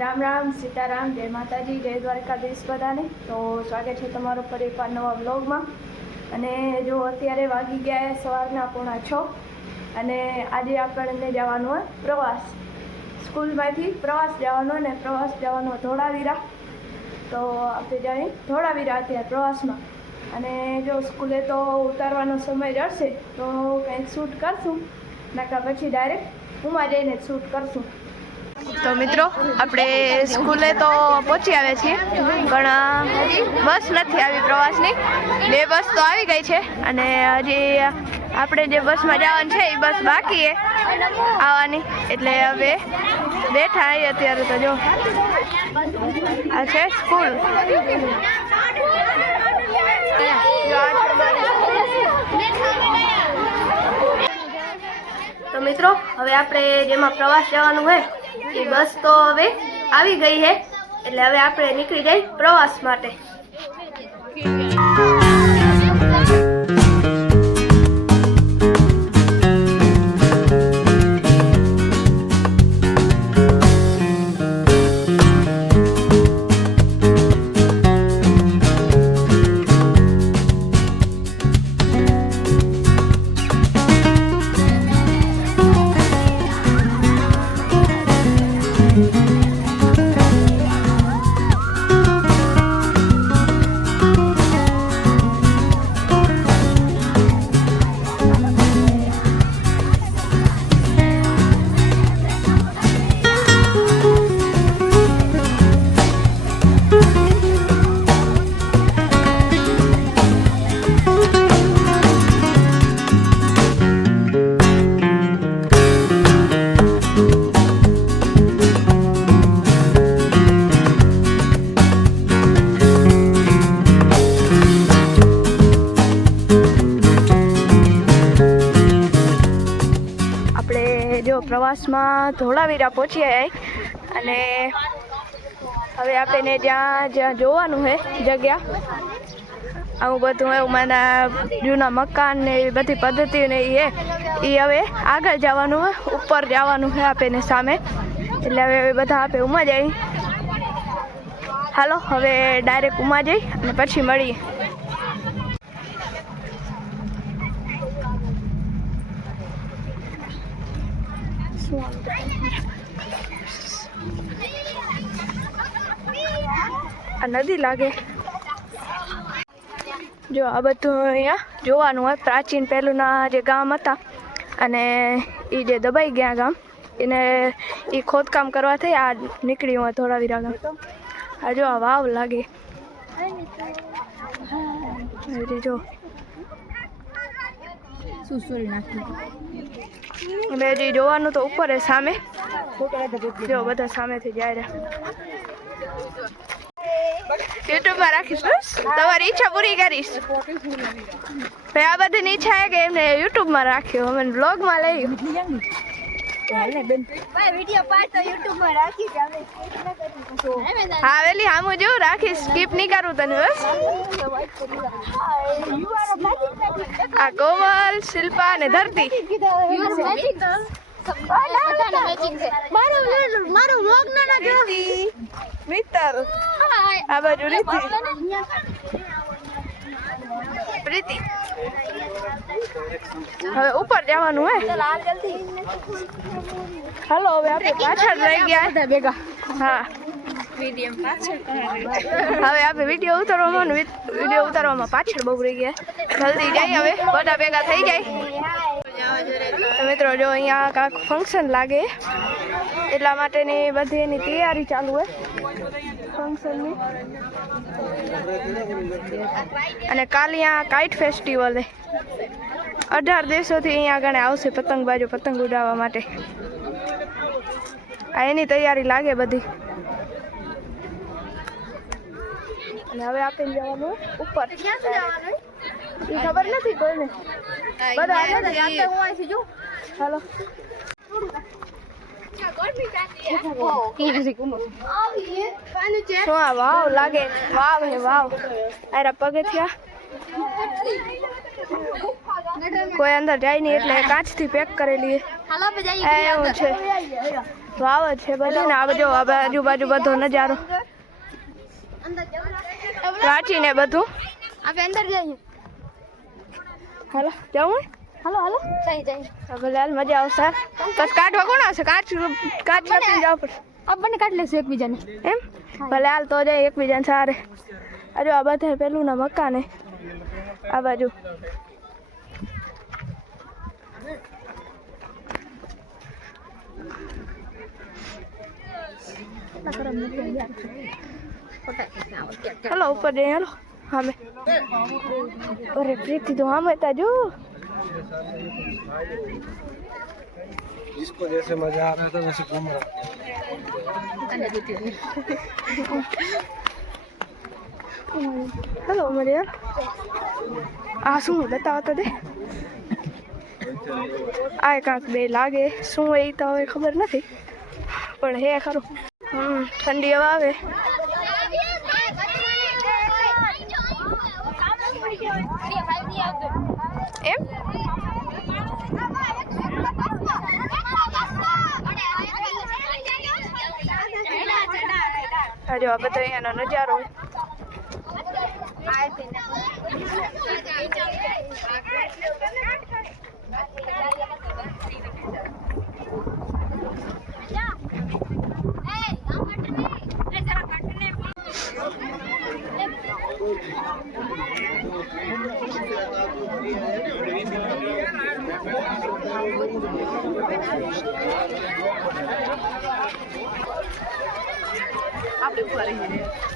રામ રામ, સીતારામ, જય માતાજી, જય દ્વારકાધીશ બધાને. તો સ્વાગત છે તમારો ફરી એકવાર નવા બ્લોગમાં. અને જો અત્યારે વાગી ગયા સવારના 5:45 અને આજે આપણને જવાનું હોય પ્રવાસ. સ્કૂલમાંથી પ્રવાસ જવાનો ને પ્રવાસ જવાનો ધોળાવીરા. તો આપણે જઈએ ધોળાવીરા અત્યારે પ્રવાસમાં. અને જો સ્કૂલે તો ઉતારવાનો સમય જશે તો કંઈક શૂટ કરશું, નકા પછી ડાયરેક્ટ ઉમાં જઈને શૂટ કરશું. તો મિત્રો આપણે સ્કૂલે તો પહોંચી આવ્યા છીએ, પણ હજી બસ નથી આવી પ્રવાસની. 2 બસ તો આવી ગઈ છે અને હજી આપણે જે બસમાં જવાનું છે એ બસ બાકી છે આવવાની. એટલે હવે બેઠા આવી અત્યારે તો જો આ છે સ્કૂલ. તો મિત્રો હવે આપણે જેમાં પ્રવાસ જવાનું હોય એ બસ તો હવે આવી ગઈ છે, એટલે હવે આપણે નીકળી જઈએ પ્રવાસ માટે. જો પ્રવાસમાં ધોળાવીરા પહોંચી આવ્યા અને હવે આપણે જ્યાં જોવાનું છે જગ્યા, આવું બધું એવું માના જૂના મકાન ને એવી બધી પદ્ધતિ ને એ હવે આગળ જવાનું હોય, ઉપર જવાનું છે આપણે સામે. એટલે હવે બધા આપણે ઉમા જઈએ. હાલો હવે ડાયરેક્ટ ઉમા જઈ અને પછી મળીએ. આ નદી લાગે. જો આ બધું અહીંયા જોવાનું હોય. પ્રાચીન પહેલુંના જે ગામ હતા અને એ જે દબાઈ ગયા ગામ, એને એ ખોદકામ કરવા થઈ આ નીકળ્યું હોય ધોળાવીરા ગામ. આ જો આ વાવ લાગે. જો એટલે હજી જોવાનું તો ઉપર હે સામે. જો બધા સામેથી જાય રહ્યા. યુટ્યુબમાં રાખીશ બસ, તમારી ઈચ્છા પૂરી કરીશ. ભાઈ આ બધીની ઈચ્છા છે કે એમને યુટ્યુબમાં રાખ્યો, અમે બ્લોગમાં લઈ. હા વેલી હા હું જો રાખીશ, સ્કીપ નહીં કરું તને બસ. આ કોમલ, શિલ્પા અને ધરતી. મિત્તલ આ બાજુ રીતિ પ્રીતિ. હવે ઉપર જવાનું હે. હાલો હવે આપણે પાછળ રહી ગયા ભેગા. હા હવે આપણે વિડીયો ઉતારવામાં પાછળ બહુ રહી ગયા. જલ્દી જઈએ હવે બધા ભેગા થઈ જાય. તો મિત્રો જો અહીંયા કાંક ફંક્શન લાગે એટલા માટેની બધી એની તૈયારી ચાલુ હોય ફંક્શનની. અને કાલે અહીંયા કાઇટ ફેસ્ટિવલ છે. 18 દેશોથી અહીંયા આગળ આવશે પતંગબાજો પતંગ ઉડાવવા માટે. આ એની તૈયારી લાગે બધી. અને હવે આપણે જવાનું ઉપર. એ ખબર નથી કોઈને. હાલો શું આ વાવ લાગે. વાવ હે વાવ. આરા પગથિયા કોઈ અંદર જાય નહીં એટલે કાચથી પેક કરેલી એવું છે. વાવ છે બધી ને આ બધો આજુબાજુ બધો નજારો પ્રાચી ને બધું આપણે અંદર જઈએ. હાલો જાઉં હાલો હાલો જઈએ. ભલે હાલ મજા આવશે બસ કાઢવા કોણ આવશે કાચ છાપીને જવું પડશે આપણને કાઢી લેશું એકબીજાને એમ ભલે હાલ તો જાય એકબીજાને સારે અરે આ બધા પેલું ના મકાને આ બાજુ हेलो ऊपर दे हेलो हमें अरे प्रीति तो हम था जो जिसको जैसे मजा आ रहा था वैसे घूम रहा हेलो मरिया आ शू बताओ तो दे आ कांक बे लागे शू ए तो હવે ખબર નથી પણ હે ખરું ઠંડી હવા આવે એમ અરે આ બધો અહીંયાનો નજારો આપણે ઉભા રહીએ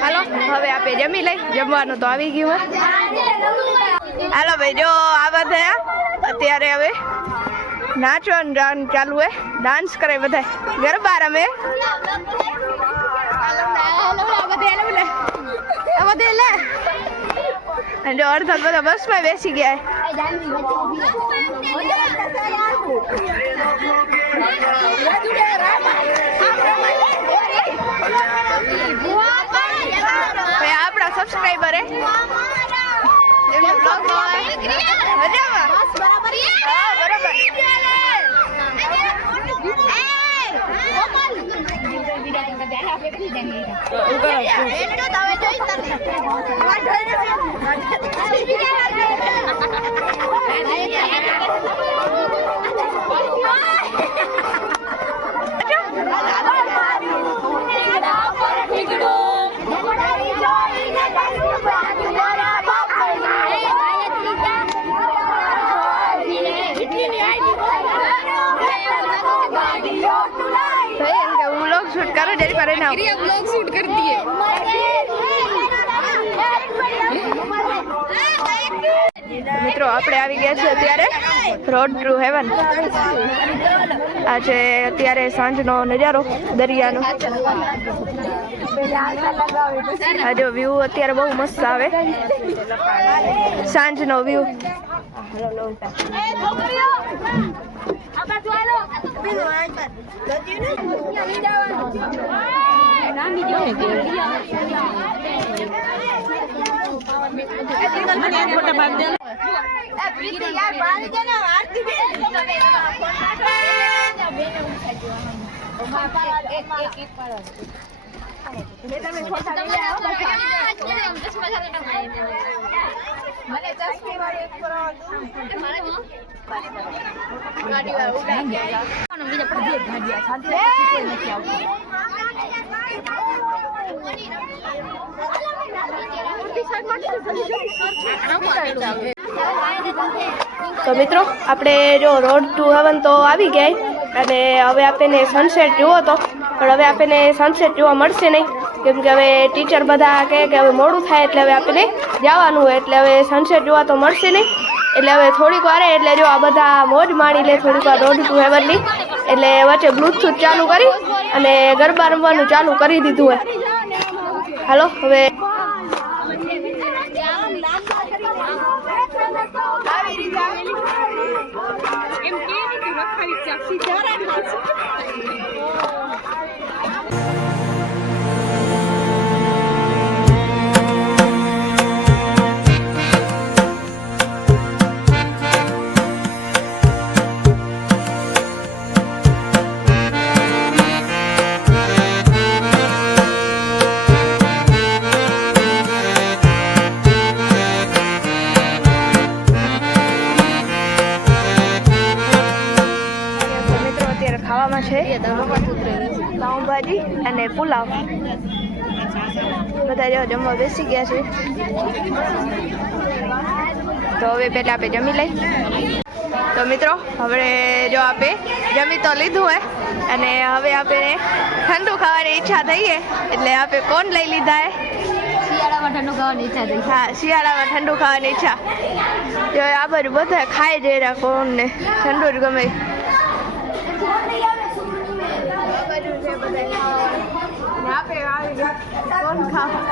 હાલો હવે આપે જમી લઈ જમવાનું તો આવી ગયું હાલો ભાઈ જો આવા થયા અત્યારે હવે નાચવાનું ચાલુ હે ડાન્સ કરે બધા ગરબા રમે જો અડધા બધા બસમાં બેસી ગયા આપણા સબસ્ક્રાઈબર હે એમનો બ્લોગ મજામાં બરાબર शूट करो जल्दी करे ना ब्लॉग शूट कर दिए મિત્રો આપણે આવી ગયા છે અત્યારે રોડ ટુ હેવન આ છે અત્યારે સાંજનો નજારો દરિયાનો આ જો વ્યૂ અત્યારે બહુ મસ્ત આવે સાંજનો વ્યૂ તો મિત્રો આપણે જો રોડ ટુ હેવન તો આવી ગયા અને હવે આપણને સનસેટ જોવો તો પણ હવે આપણને સનસેટ જોવા મળશે નહીં કેમ કે હવે ટીચર બધા કહે કે હવે મોડું થાય એટલે હવે આપણને જવાનું હોય એટલે હવે સનસેટ જોવા તો મળશે નહીં એટલે હવે થોડીક વારે એટલે જો આ બધા મોજ માણી લે થોડીક વાર રોડ ટુ હેવનની એટલે વચ્ચે બ્લૂટૂથ ચાલુ કરી અને ગરબા રમવાનું ચાલુ કરી દીધું હોય. હાલો હવે ખાવામાં છે પાઉંભાજી અને પુલાવ બધા જો જમવા બેસી ગયા છે તો હવે પહેલાં આપણે જમી લઈ. તો મિત્રો હવે જો આપણે જમી તો લીધું હોય અને હવે આપણે ઠંડુ ખાવાની ઈચ્છા થઈ છે એટલે આપણે કોણ લઈ લીધા હે શિયાળામાં ઠંડુ ખાવાની ઈચ્છા થઈ. હા શિયાળામાં ઠંડુ ખાવાની ઈચ્છા જો આ બધું બધા ખાઈ જઈ રહ્યા કોણને ઠંડુ જ ગમે. આપણે આવી કોણ ખાવા